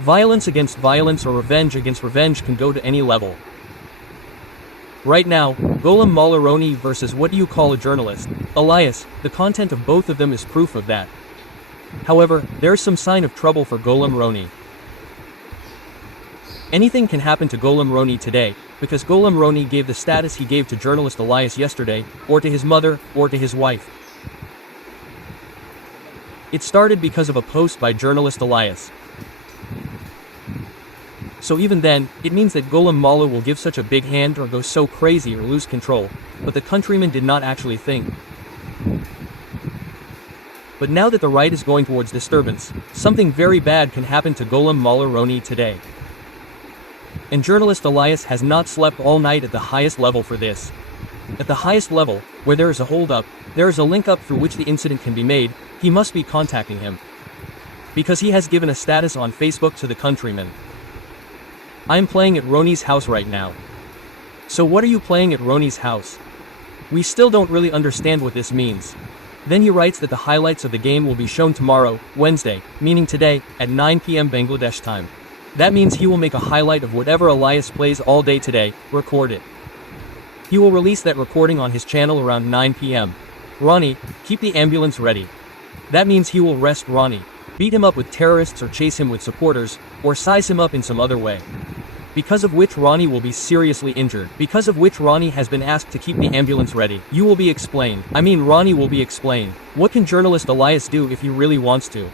Violence against violence or revenge against revenge can go to any level. Right now, Golem Malaroni versus what do you call a journalist, Elias, the content of both of them is proof of that. However, there's some sign of trouble for Golem Roni. Anything can happen to Golem Roni today, because Golem Roni gave the status he gave to journalist Elias yesterday, or to his mother, or to his wife. It started because of a post by journalist Elias. So even then, it means that Golem Mala will give such a big hand or go so crazy or lose control, but the countryman did not actually think. But now that the right is going towards disturbance, something very bad can happen to Golem Malaroni today. And journalist Elias has not slept all night at the highest level for this. At the highest level, where there is a hold-up, there is a link-up through which the incident can be made, he must be contacting him. Because he has given a status on Facebook to the countryman. I am playing at Roni's house right now. So what are you playing at Roni's house? We still don't really understand what this means. Then he writes that the highlights of the game will be shown tomorrow, Wednesday, meaning today, at 9 p.m. Bangladesh time. That means he will make a highlight of whatever Elias plays all day today, record it. He will release that recording on his channel around 9 p.m. Roni, keep the ambulance ready. That means he will arrest Roni, beat him up with terrorists or chase him with supporters, or size him up in some other way. Because of which Roni will be seriously injured, because of which Roni has been asked to keep the ambulance ready. You will be explained. Roni will be explained. What can journalist Elias do if he really wants to?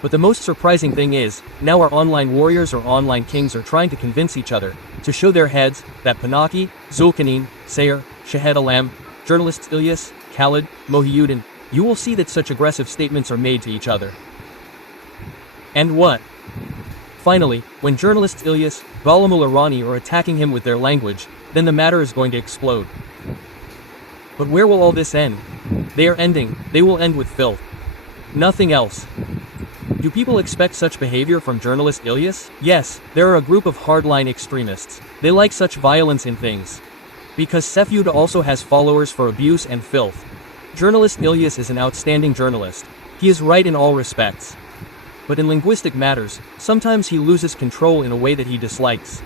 But the most surprising thing is, now our online warriors or online kings are trying to convince each other, to show their heads, that Panaki, Zulkarnain, Sayer, Shahed Alam, journalists Ilyas, Khalid, Mohiuddin, you will see that such aggressive statements are made to each other. And what? Finally, when journalists Ilyas, Balamul Rani are attacking him with their language, then the matter is going to explode. But where will all this end? They will end with filth. Nothing else. Do people expect such behavior from journalist Ilyas? Yes, there are a group of hardline extremists. They like such violence in things. Because Sefyuda also has followers for abuse and filth. Journalist Ilyas is an outstanding journalist. He is right in all respects. But in linguistic matters, sometimes he loses control in a way that he dislikes.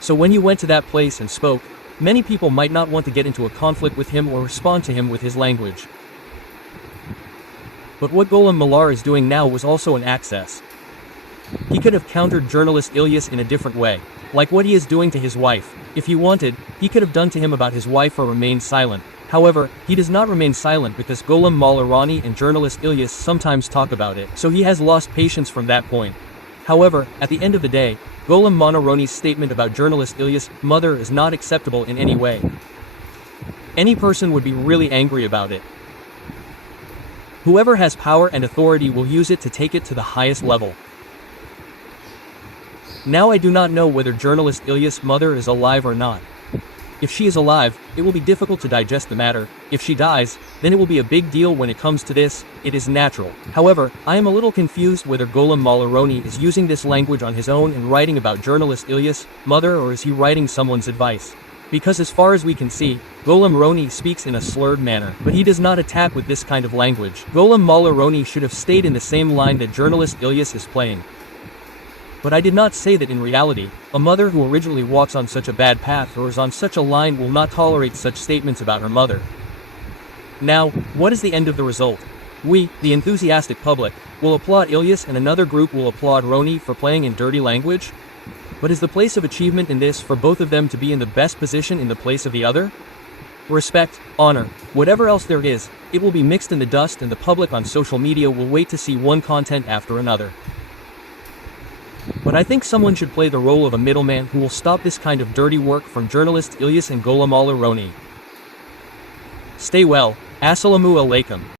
So when you went to that place and spoke, many people might not want to get into a conflict with him or respond to him with his language. But what Golem Malar is doing now was also an access. He could have countered journalist Ilyas in a different way, like what he is doing to his wife. If he wanted, he could have done to him about his wife or remained silent. However, he does not remain silent because Golem Malarani and journalist Ilyas sometimes talk about it, so he has lost patience from that point. However, at the end of the day, Golem Malaroni's statement about journalist Ilyas' mother is not acceptable in any way. Any person would be really angry about it. Whoever has power and authority will use it to take it to the highest level. Now I do not know whether journalist Ilyas' mother is alive or not. If she is alive, it will be difficult to digest the matter. If she dies, then it will be a big deal when it comes to this. It is natural. However, I am a little confused whether Golem Malaroni is using this language on his own and writing about journalist Ilyas' mother, or is he writing someone's advice? Because as far as we can see, Golem Roni speaks in a slurred manner, but he does not attack with this kind of language. Golem Malaroni should have stayed in the same line that journalist Ilyas is playing. But I did not say that in reality, a mother who originally walks on such a bad path or is on such a line will not tolerate such statements about her mother. Now, what is the end of the result? We, the enthusiastic public, will applaud Ilyas and another group will applaud Roni for playing in dirty language? But is the place of achievement in this for both of them to be in the best position in the place of the other? Respect, honor, whatever else there is, it will be mixed in the dust and the public on social media will wait to see one content after another. But I think someone should play the role of a middleman who will stop this kind of dirty work from journalists Ilyas and Golem Malaroni. Stay well. Assalamu alaikum.